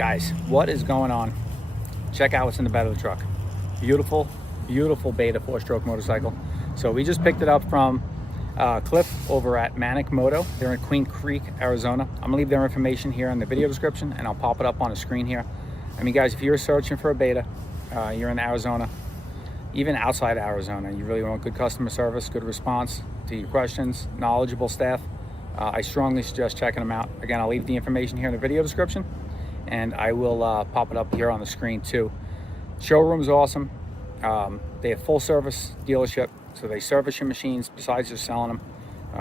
Guys, what is going on? Check out what's in the bed of the truck. Beautiful, beautiful beta 4-stroke motorcycle. So we just picked it up from Cliff over at Manic Moto. They're in Queen Creek, Arizona. I'm gonna leave their information here in the video description and I'll pop it up on the screen here. I mean, guys, if you're searching for a beta, you're in Arizona, even outside Arizona, you really want good customer service, good response to your questions, knowledgeable staff, I strongly suggest checking them out. Again, I'll leave the information here in the video description and I will pop it up here on the screen too. Showroom's awesome. They have full service dealership, so they service your machines besides just selling them.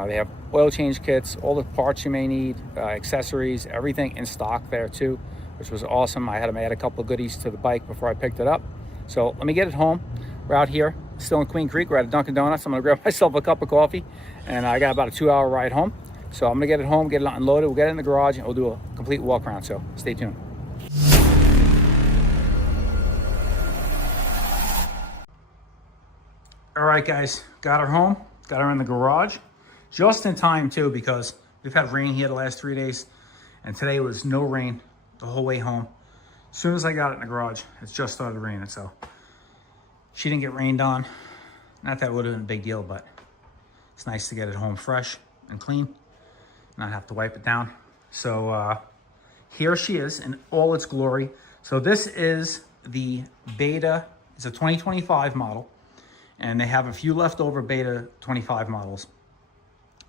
They have oil change kits, all the parts you may need, accessories, everything in stock there too, which was awesome. I had them add a couple of goodies to the bike before I picked it up. So let me get it home. We're out here, still in Queen Creek. We're at a Dunkin' Donuts. I'm gonna grab myself a cup of coffee and I got about a 2-hour ride home. So I'm gonna get it home, get it unloaded, we'll get it in the garage and we'll do a complete walk around, so stay tuned. All right, guys, got her home, got her in the garage. Just in time too, because we've had rain here the last 3 days and today was no rain the whole way home. As soon as I got it in the garage, it's just started raining, so she didn't get rained on. Not that it would have been a big deal, but it's nice to get it home fresh and clean, not have to wipe it down. So here she is in all its glory. So this is the beta. It's a 2025 model and they have a few leftover beta 25 models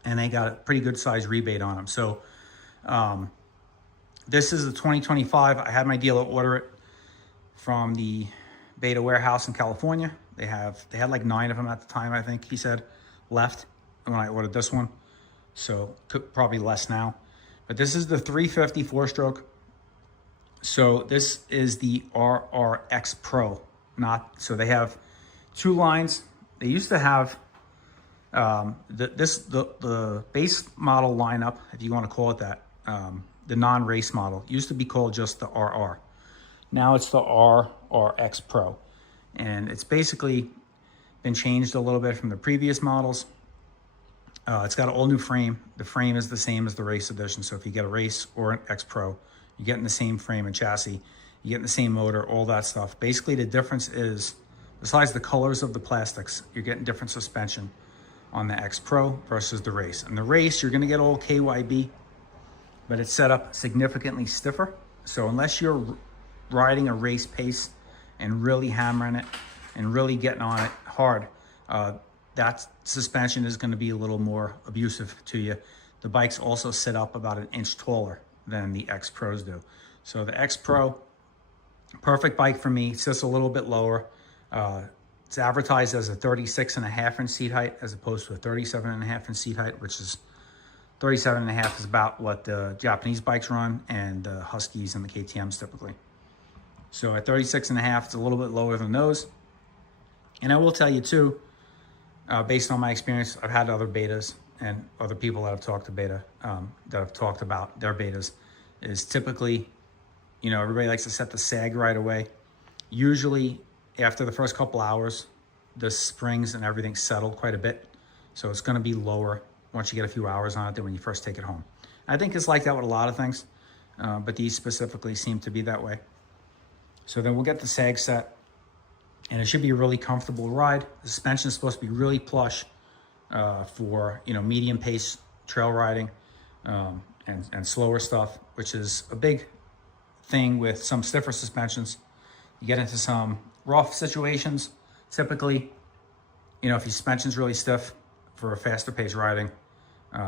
and they got a pretty good size rebate on them. So this is the 2025. I had my dealer order it from the beta warehouse in California. They had like 9 of them at the time, I think he said, left when I ordered this one. So probably less now, but this is the 350 4-stroke. So this is the RRX Pro, so they have 2 lines. They used to have the base model lineup, if you want to call it that, the non-race model used to be called just the RR. Now it's the RRX Pro, and it's basically been changed a little bit from the previous models. It's got an all new frame. The frame is the same as the race edition. So if you get a race or an X Pro, you're getting the same frame and chassis. You're getting the same motor, all that stuff. Basically, the difference is, besides the colors of the plastics, you're getting different suspension on the X Pro versus the race. And the race, you're gonna get all KYB, but it's set up significantly stiffer. So unless you're riding a race pace and really hammering it and really getting on it hard, that suspension is going to be a little more abusive to you. The bikes also sit up about 1 inch taller than the X Pros do. So the X Pro, perfect bike for me, sits a little bit lower. It's advertised as a 36.5 inch seat height as opposed to a 37.5 inch seat height, which is 37.5 is about what the Japanese bikes run and the Huskies and the KTMs typically. So at 36.5, it's a little bit lower than those. And I will tell you too, based on my experience, I've had other betas and other people that have talked to beta, that have talked about their betas, is typically, you know, everybody likes to set the sag right away. Usually after the first couple hours, the springs and everything settled quite a bit. So it's gonna be lower once you get a few hours on it than when you first take it home. I think it's like that with a lot of things, but these specifically seem to be that way. So then we'll get the sag set, and it should be a really comfortable ride. The suspension is supposed to be really plush for, you know, medium pace trail riding and slower stuff, which is a big thing with some stiffer suspensions. You get into some rough situations, typically, you know, if your suspension's really stiff for a faster pace riding,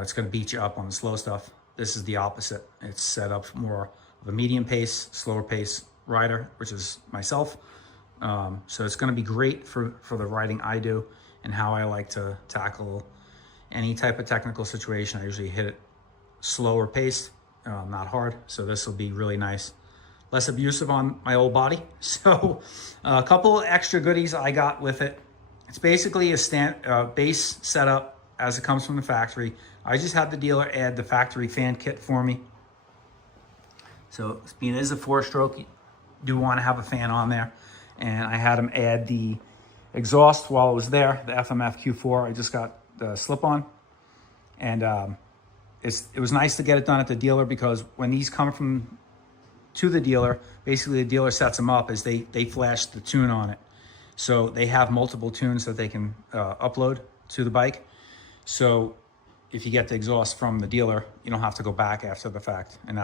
it's going to beat you up on the slow stuff. This is the opposite. It's set up more of a medium pace, slower pace rider, which is myself. So it's going to be great for the riding I do and how I like to tackle any type of technical situation. I usually hit it slower paced, not hard. So this will be really nice. Less abusive on my old body. So a couple of extra goodies I got with it. It's basically a base setup as it comes from the factory. I just had the dealer add the factory fan kit for me. So being it is a 4-stroke, you do want to have a fan on there. And I had him add the exhaust while it was there, the FMF Q4. I just got the slip-on. And it was nice to get it done at the dealer because when these come from to the dealer. Basically, the dealer sets them up as they flash the tune on it. So they have multiple tunes that they can upload to the bike. So if you get the exhaust from the dealer, you don't have to go back after the fact. And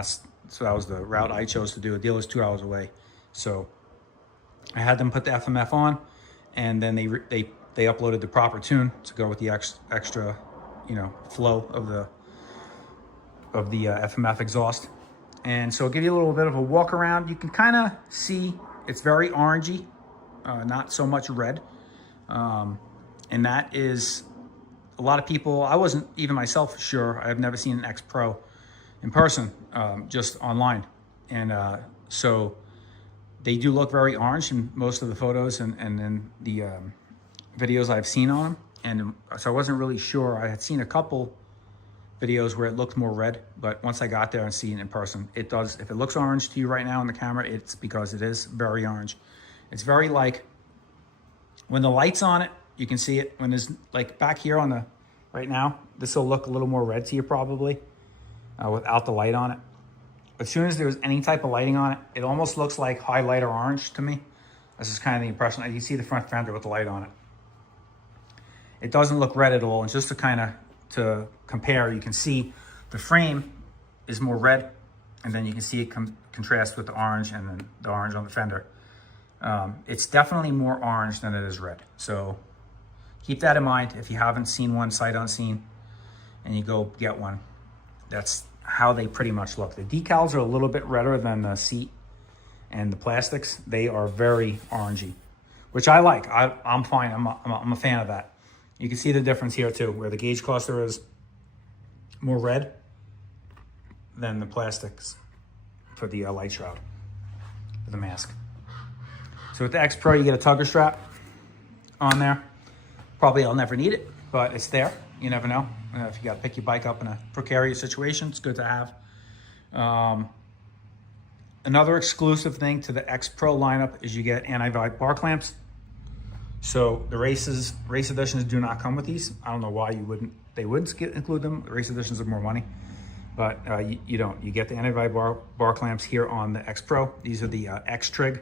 so that was the route I chose to do. The dealer's 2 hours away. So I had them put the FMF on, and then they uploaded the proper tune to go with the extra, flow of the FMF exhaust. And so I'll give you a little bit of a walk around. You can kind of see it's very orangey, not so much red. And that is, a lot of people, I wasn't even myself sure. I've never seen an X Pro in person, just online. And so they do look very orange in most of the photos and in the videos I've seen on them. And so I wasn't really sure. I had seen a couple videos where it looked more red, but once I got there and seen it in person, it does. If it looks orange to you right now on the camera, it's because it is very orange. It's very like, when the light's on it, you can see it. When there's like back here on the, right now, this will look a little more red to you probably without the light on it. As soon as there's any type of lighting on it, it almost looks like highlighter orange to me. This is kind of the impression. You see the front fender with the light on it. It doesn't look red at all. And just to compare, you can see the frame is more red, and then you can see it contrast with the orange and then the orange on the fender. It's definitely more orange than it is red. So keep that in mind if you haven't seen one sight unseen and you go get one. That's how they pretty much look. The decals are a little bit redder than the seat and the plastics. They are very orangey, which I like. I'm fine. I'm a fan of that. You can see the difference here too, where the gauge cluster is more red than the plastics for the light shroud, for the mask. So with the X Pro, you get a tugger strap on there. Probably I'll never need it, but it's there. You never know. If you got to pick your bike up in a precarious situation, it's good to have. Another exclusive thing to the X Pro lineup is you get anti-vibe bar clamps. So the race editions do not come with these. I don't know why they wouldn't include them. The race editions are more money, but you don't. You get the anti-vibe bar clamps here on the X Pro. These are the X-Trig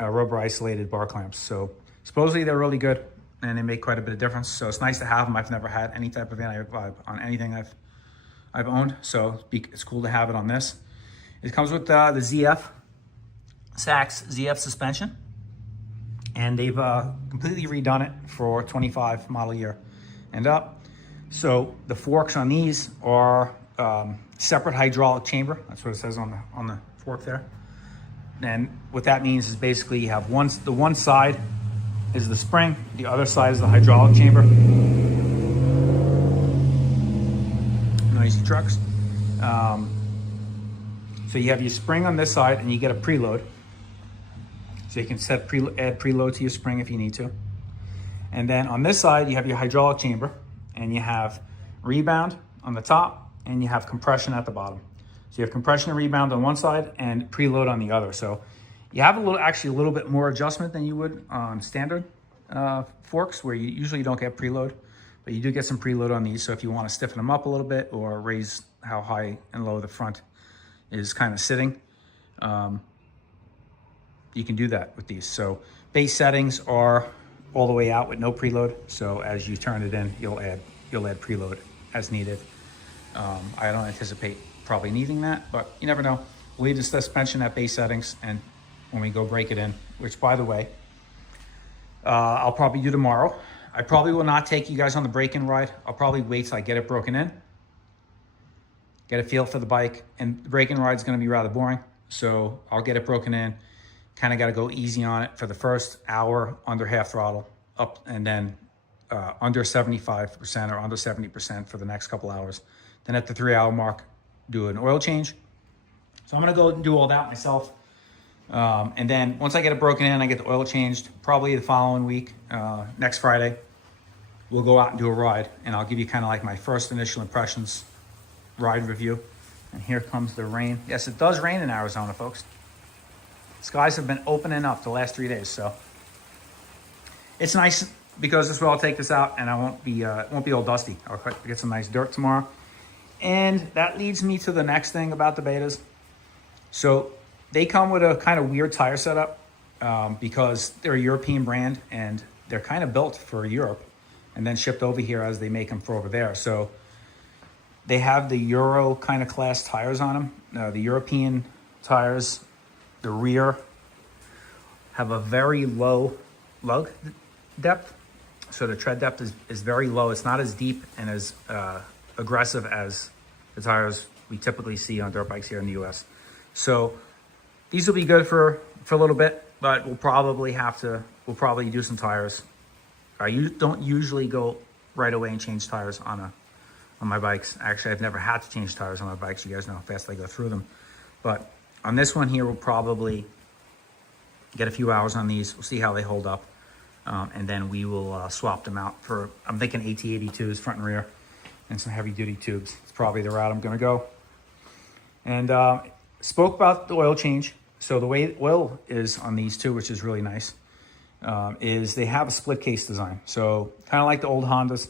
rubber isolated bar clamps. So supposedly they're really good and they make quite a bit of difference. So it's nice to have them. I've never had any type of anti-vibe on anything I've owned. So it's cool to have it on this. It comes with the ZF, Sachs ZF suspension. And they've completely redone it for 25 model year and up. So the forks on these are separate hydraulic chamber. That's what it says on the fork there. And what that means is basically you have the one side is the spring, the other side is the hydraulic chamber. Noisy trucks. So you have your spring on this side and you get a preload. So you can add preload to your spring if you need to. And then on this side, you have your hydraulic chamber and you have rebound on the top and you have compression at the bottom. So you have compression and rebound on one side and preload on the other. So you have actually a little bit more adjustment than you would on standard forks where you usually don't get preload, but you do get some preload on these. So if you want to stiffen them up a little bit or raise how high and low the front is kind of sitting, you can do that with these. So base settings are all the way out with no preload. So as you turn it in, you'll add preload as needed. I don't anticipate probably needing that, but you never know. We'll leave the suspension at base settings, and when we go break it in, which by the way, I'll probably do tomorrow. I probably will not take you guys on the break-in ride. I'll probably wait till I get it broken in, get a feel for the bike, and the break-in ride is going to be rather boring. So I'll get it broken in. Kind of got to go easy on it for the first hour, under half throttle up, and then under 75% or under 70% for the next couple hours. Then at the 3-hour mark, do an oil change. So I'm going to go and do all that myself. And then once I get it broken in, I get the oil changed, probably the following week, next Friday, we'll go out and do a ride. And I'll give you kind of like my first initial impressions ride review. And here comes the rain. Yes, it does rain in Arizona, folks. Skies have been opening up the last 3 days, so it's nice because this way I'll take this out and I won't be all dusty. I'll get some nice dirt tomorrow. And that leads me to the next thing about the betas. So they come with a kind of weird tire setup because they're a European brand and they're kind of built for Europe and then shipped over here as they make them for over there. So they have the Euro kind of class tires on them. The European tires, the rear, have a very low lug depth. So the tread depth is very low. It's not as deep and as aggressive as the tires we typically see on dirt bikes here in the US. So these will be good for a little bit, but we'll probably do some tires. I don't usually go right away and change tires on my bikes. Actually, I've never had to change tires on my bikes. You guys know how fast I go through them. But on this one here, we'll probably get a few hours on these. We'll see how they hold up. And then we will swap them out for, I'm thinking AT82s, front and rear, and some heavy duty tubes. It's probably the route I'm gonna go. And spoke about the oil change. So the way oil is on these two, which is really nice, is they have a split case design. So kind of like the old Hondas,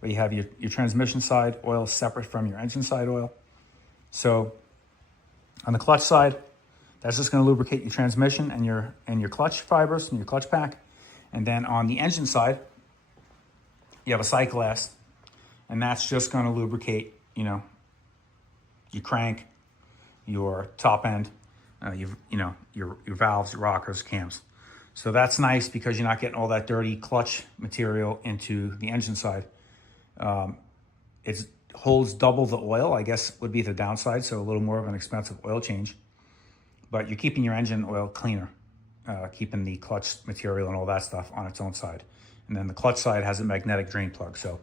where you have your transmission side oil separate from your engine side oil. So on the clutch side, that's just going to lubricate your transmission and your clutch fibers and your clutch pack. And then on the engine side, you have a Cyclast, and that's just going to lubricate, your crank, your top end, your valves, your rockers, cams. So that's nice because you're not getting all that dirty clutch material into the engine side. It holds double the oil, I guess would be the downside, so a little more of an expensive oil change. But you're keeping your engine oil cleaner, keeping the clutch material and all that stuff on its own side. And then the clutch side has a magnetic drain plug, so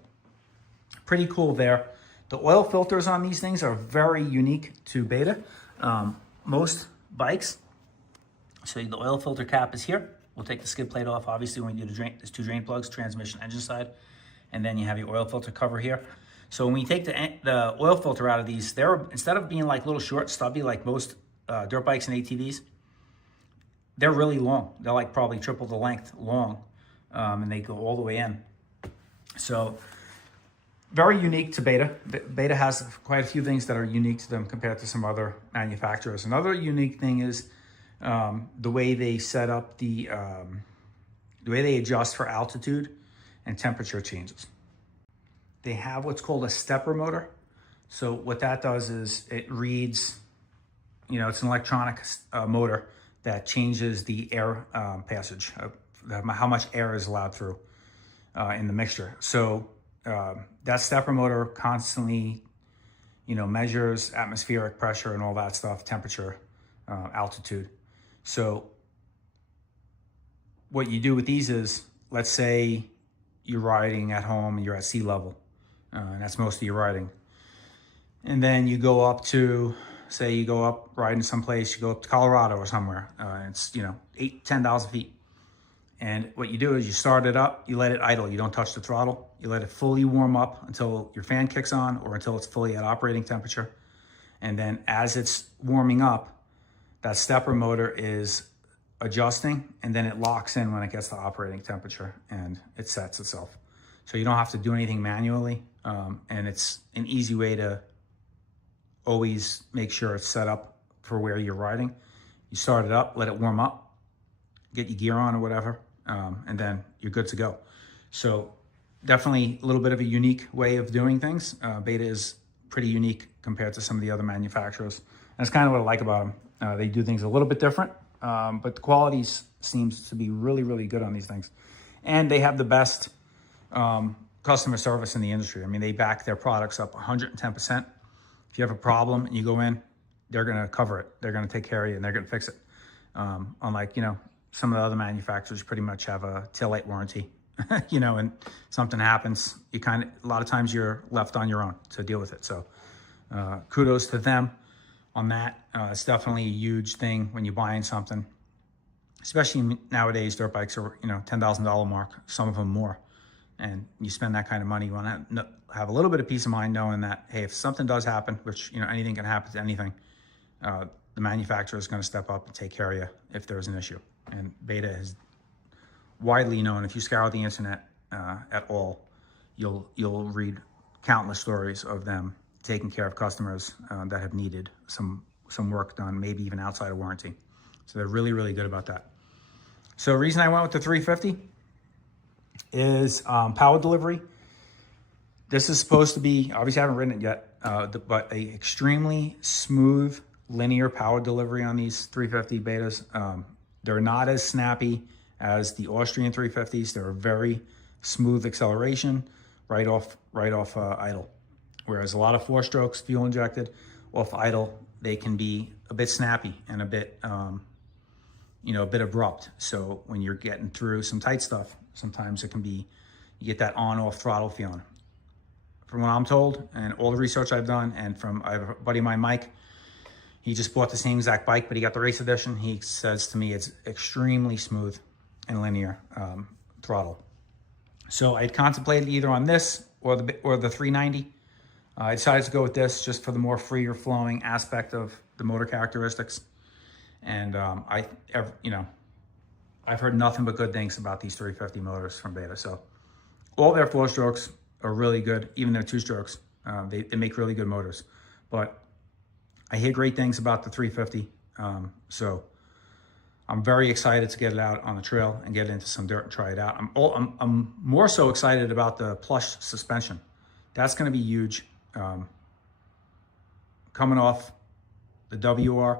pretty cool there. The oil filters on these things are very unique to Beta. Most bikes, so the oil filter cap is here. We'll take the skid plate off, obviously, when you do the drain. There's two drain plugs, transmission, engine side, and then you have your oil filter cover here. So when you take the oil filter out of these, they're, instead of being like little short, stubby, like most dirt bikes and ATVs, they're really long. They're like probably triple the length long, and they go all the way in. So very unique to Beta. Beta has quite a few things that are unique to them compared to some other manufacturers. Another unique thing is the way they set up the way they adjust for altitude and temperature changes. They have what's called a stepper motor. So what that does is it reads, it's an electronic motor that changes the air passage, how much air is allowed through in the mixture. So that stepper motor constantly, measures atmospheric pressure and all that stuff, temperature, altitude. So what you do with these is, let's say you're riding at home and you're at sea level, and that's most of your riding. And then you go up to, say you go up riding someplace, you go up to Colorado or somewhere, it's 10,000 feet. And what you do is you start it up, you let it idle, you don't touch the throttle, you let it fully warm up until your fan kicks on or until it's fully at operating temperature. And then as it's warming up, that stepper motor is adjusting, and then it locks in when it gets to operating temperature and it sets itself. So you don't have to do anything manually, and it's an easy way to always make sure it's set up for where you're riding. You start it up, let it warm up, get your gear on or whatever, and then you're good to go. So definitely a little bit of a unique way of doing things. Beta is pretty unique compared to some of the other manufacturers. And that's kind of what I like about them. They do things a little bit different, but the quality seems to be really, really good on these things. And they have the best customer service in the industry. I mean, they back their products up 110%. If you have a problem and you go in, they're going to cover it. They're going to take care of you and they're going to fix it. Unlike, some of the other manufacturers pretty much have a taillight warranty, and something happens, a lot of times you're left on your own to deal with it. So kudos to them on that. It's definitely a huge thing when you're buying something, especially nowadays. Dirt bikes are, $10,000 mark, some of them more. And you spend that kind of money, you want to have a little bit of peace of mind knowing that, hey, if something does happen, which, anything can happen to anything, the manufacturer is going to step up and take care of you if there's an issue. And Beta is widely known. If you scour the internet at all, you'll read countless stories of them taking care of customers that have needed some some work done, maybe even outside of warranty. So they're really, really good about that. So the reason I went with the 350 is power delivery. This is supposed to be, obviously I haven't ridden it yet, but a extremely smooth linear power delivery on these 350 betas. They're not as snappy as the Austrian 350s. They're a very smooth acceleration right off idle. Whereas a lot of 4-strokes fuel injected off idle, they can be a bit snappy and a bit, a bit abrupt. So when you're getting through some tight stuff, sometimes it can be, you get that on-off throttle feeling. From what I'm told and all the research I've done, and I have a buddy of mine, Mike, he just bought the same exact bike, but he got the race edition. He says to me it's extremely smooth and linear throttle. So I'd contemplated either on this or the 390. I decided to go with this just for the more freer flowing aspect of the motor characteristics. And I've heard nothing but good things about these 350 motors from Beta. So all their 4-strokes are really good, even their 2-strokes. They make really good motors. But I hear great things about the 350. So I'm very excited to get it out on the trail and get into some dirt and try it out. I'm more so excited about the plush suspension. That's going to be huge. Coming off the WR,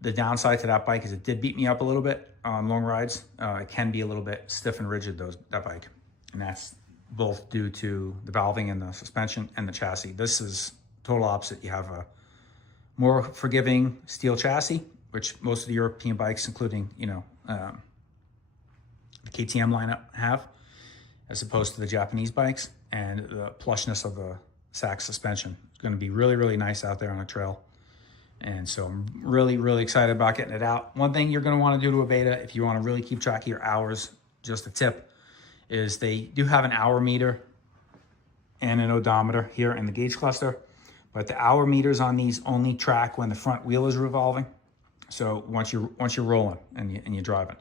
the downside to that bike is it did beat me up a little bit on long rides. It can be a little bit stiff and rigid, that bike. And that's both due to the valving in the suspension and the chassis. This is total opposite. You have a more forgiving steel chassis, which most of the European bikes, including, the KTM lineup have, as opposed to the Japanese bikes. And the plushness of the Sachs suspension is going to be really, really nice out there on a trail. And so I'm really, really excited about getting it out. One thing you're going to want to do to a Beta, if you want to really keep track of your hours, just a tip, is they do have an hour meter and an odometer here in the gauge cluster. But the hour meters on these only track when the front wheel is revolving. So once you're rolling and you're driving.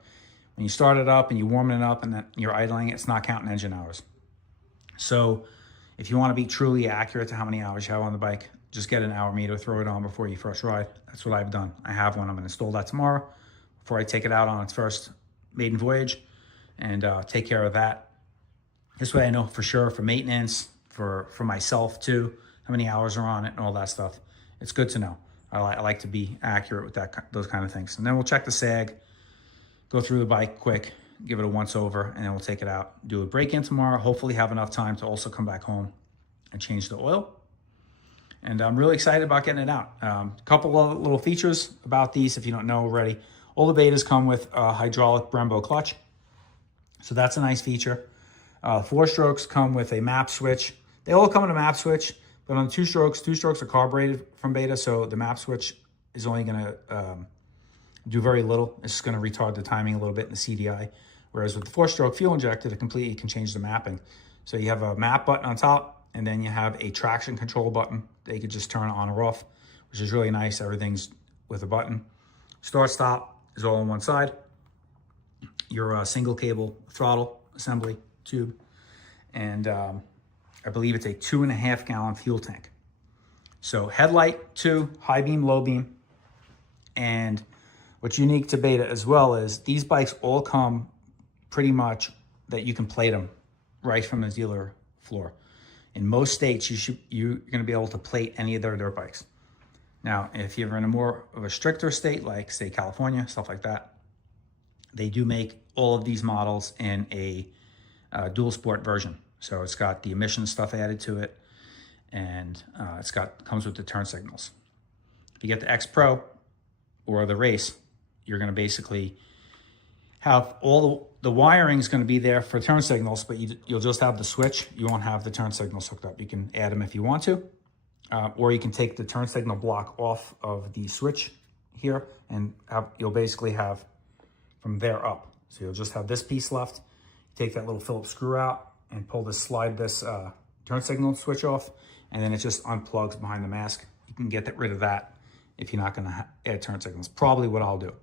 When you start it up and you're warming it up and then you're idling, it's not counting engine hours. So if you want to be truly accurate to how many hours you have on the bike, just get an hour meter, throw it on before you first ride. That's what I've done. I have one. I'm going to install that tomorrow before I take it out on its first maiden voyage and take care of that. This way I know for sure for maintenance, for myself too, how many hours are on it and all that stuff. It's good to know. I like to be accurate with those kind of things. And then we'll check the sag, go through the bike quick, give it a once over, and then we'll take it out, do a break-in tomorrow, hopefully have enough time to also come back home and change the oil. And I'm really excited about getting it out. A couple of little features about these, if you don't know already. All the Betas come with a hydraulic Brembo clutch. So that's a nice feature. 4-strokes come with a map switch. They all come with a map switch, but on 2-strokes are carbureted from Beta, so the map switch is only going to do very little. It's just going to retard the timing a little bit in the CDI. Whereas with the 4-stroke fuel injected, it completely can change the mapping. So you have a map button on top, and then you have a traction control button that you could just turn on or off, which is really nice. Everything's with a button. Start stop is all on one side. Your single cable throttle assembly tube. And I believe it's a 2.5 gallon fuel tank. So headlight, 2, high beam, low beam. And what's unique to Beta as well is these bikes all come pretty much that you can plate them right from the dealer floor. In most states, you're going to be able to plate any of their dirt bikes. Now, if you're in a more of a stricter state, like say California, stuff like that, they do make all of these models in a dual sport version. So it's got the emission stuff added to it, and comes with the turn signals. If you get the X Pro or the Race, you're going to basically have all the wiring is going to be there for turn signals, but you'll just have the switch. You won't have the turn signals hooked up. You can add them if you want to, or you can take the turn signal block off of the switch here, and you'll basically have from there up. So you'll just have this piece left. Take that little Phillips screw out and slide this turn signal switch off, and then it just unplugs behind the mask. You can get rid of that if you're not going to add turn signals. Probably what I'll do.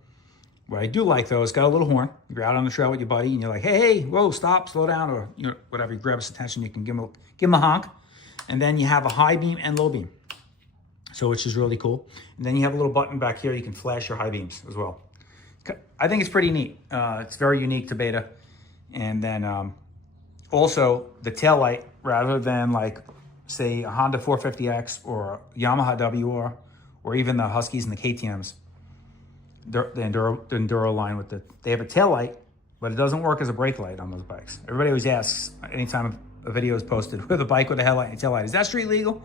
What I do like though, it's got a little horn. You're out on the trail with your buddy and you're like, hey, whoa, stop, slow down, or whatever, you grab his attention, you can give him a honk. And then you have a high beam and low beam. So which is really cool. And then you have a little button back here. You can flash your high beams as well. I think it's pretty neat. It's very unique to Beta. And then also the tail light, rather than like say a Honda 450X or a Yamaha WR or even the Huskies and the KTMs, the Enduro line they have a tail light, but it doesn't work as a brake light on those bikes. Everybody always asks anytime a video is posted with a bike with a headlight and tail light, is that street legal?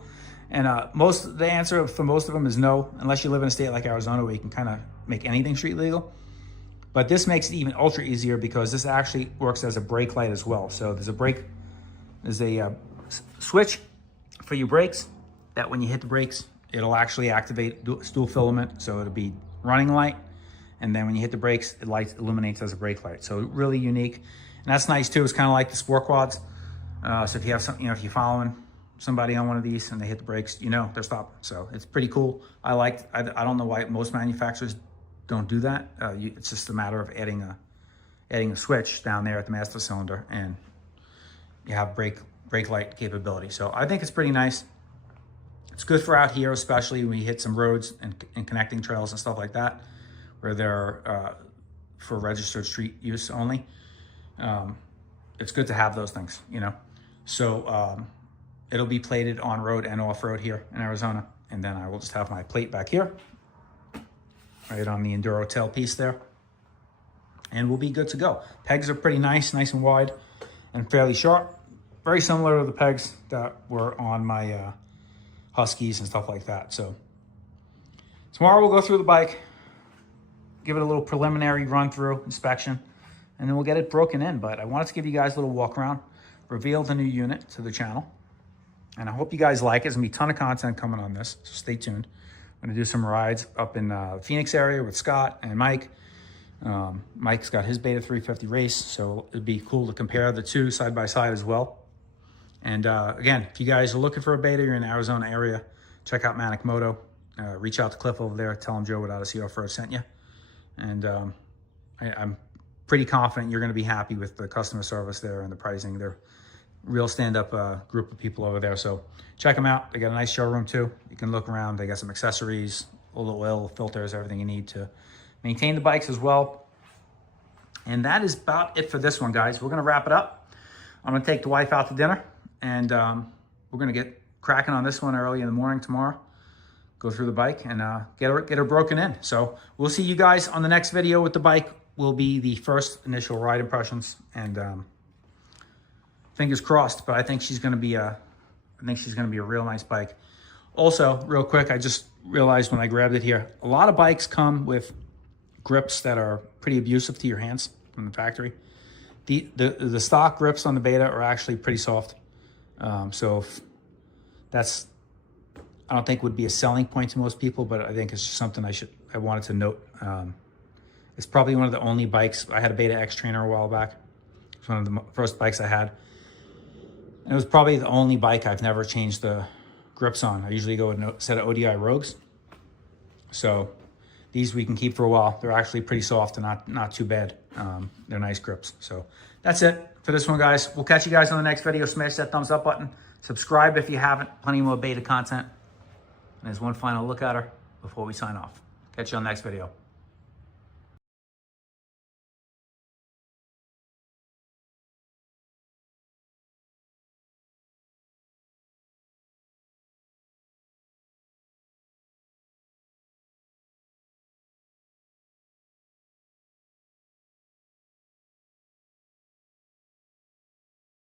And the answer for most of them is no, unless you live in a state like Arizona where you can kind of make anything street legal. But this makes it even ultra easier because this actually works as a brake light as well. So there's a switch for your brakes that when you hit the brakes, it'll actually activate dual filament. So it'll be running light. And then when you hit the brakes, it illuminates as a brake light. So really unique. And that's nice too. It's kind of like the sport quads. So if you have something, if you're following somebody on one of these and they hit the brakes, they're stopping. So it's pretty cool. I don't know why most manufacturers don't do that. It's just a matter of adding a switch down there at the master cylinder, and you have brake light capability. So I think it's pretty nice. It's good for out here, especially when you hit some roads and connecting trails and stuff like that, where they're for registered street use only. It's good to have those things, So it'll be plated on road and off road here in Arizona, and then I will just have my plate back here, right on the Enduro tail piece there, and we'll be good to go. Pegs are pretty nice and wide and fairly sharp. Very similar to the pegs that were on my Huskies and stuff like that. So tomorrow we'll go through the bike, give it a little preliminary run through inspection, and then we'll get it broken in. But I wanted to give you guys a little walk around, reveal the new unit to the channel, and I hope you guys like it. There's gonna be a ton of content coming on this, so stay tuned. I'm gonna do some rides up in Phoenix area with Scott and Mike. Mike's got his Beta 350 race, so it'd be cool to compare the two side by side as well. And again, if you guys are looking for a Beta, you're in the Arizona area, check out Manic Moto. Reach out to Cliff over there, tell him Joe with Odyssey Offroad sent you. And I'm pretty confident you're gonna be happy with the customer service there and the pricing. They're real stand-up group of people over there. So check them out. They got a nice showroom too. You can look around. They got some accessories, all the oil, filters, everything you need to maintain the bikes as well. And that is about it for this one, guys. We're gonna wrap it up. I'm gonna take the wife out to dinner, and we're gonna get cracking on this one early in the morning tomorrow. Go through the bike and get her broken in. So we'll see you guys on the next video with the bike. Will be the first initial ride impressions, and fingers crossed. But I think she's gonna be a real nice bike. Also, real quick, I just realized when I grabbed it here, a lot of bikes come with grips that are pretty abusive to your hands from the factory. The stock grips on the Beta are actually pretty soft. So if that's, I don't think would be a selling point to most people, but I think it's just something I wanted to note. It's probably one of the only bikes. I had a Beta X Trainer a while back. It's one of the first bikes I had. And it was probably the only bike I've never changed the grips on. I usually go with a set of ODI Rogues. So these we can keep for a while. They're actually pretty soft and not too bad. They're nice grips. So that's it for this one, guys. We'll catch you guys on the next video. Smash that thumbs up button. Subscribe if you haven't. Plenty more Beta content. And there's one final look at her before we sign off. Catch you on the next video.